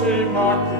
große